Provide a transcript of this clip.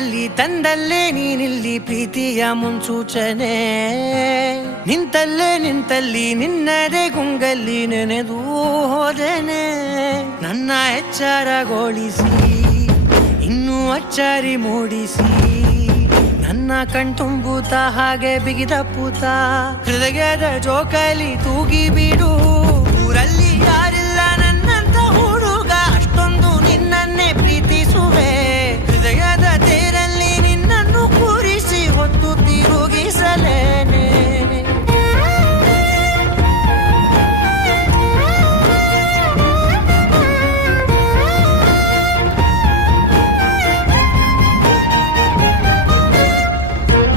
ಕೈಯಲ್ಲಿ ತಂದಲ್ಲೇ ನೀನಿಲ್ಲಿ ಪ್ರೀತಿಯ ಮುನ್ಸೂಚನೆ ನಿಂತಲ್ಲಿ ನಿನ್ನದೇ ಗುಂಗಲ್ಲಿ ನೆನೆದು ಹೋದನೆ ನನ್ನ ಎಚ್ಚರಗೊಳಿಸಿ ಇನ್ನೂ ಅಚ್ಚರಿ ಮೂಡಿಸಿ ನನ್ನ ಕಣ್ತುಂಬುತ್ತ ಹಾಗೆ ಬಿಗಿದ ಪೂತ ಹೃದಯದ ಜೋಕಾಲಿ ತೂಗಿ ಬಿಡು ಊರಲ್ಲಿ ಯಾರಿಲ್ಲ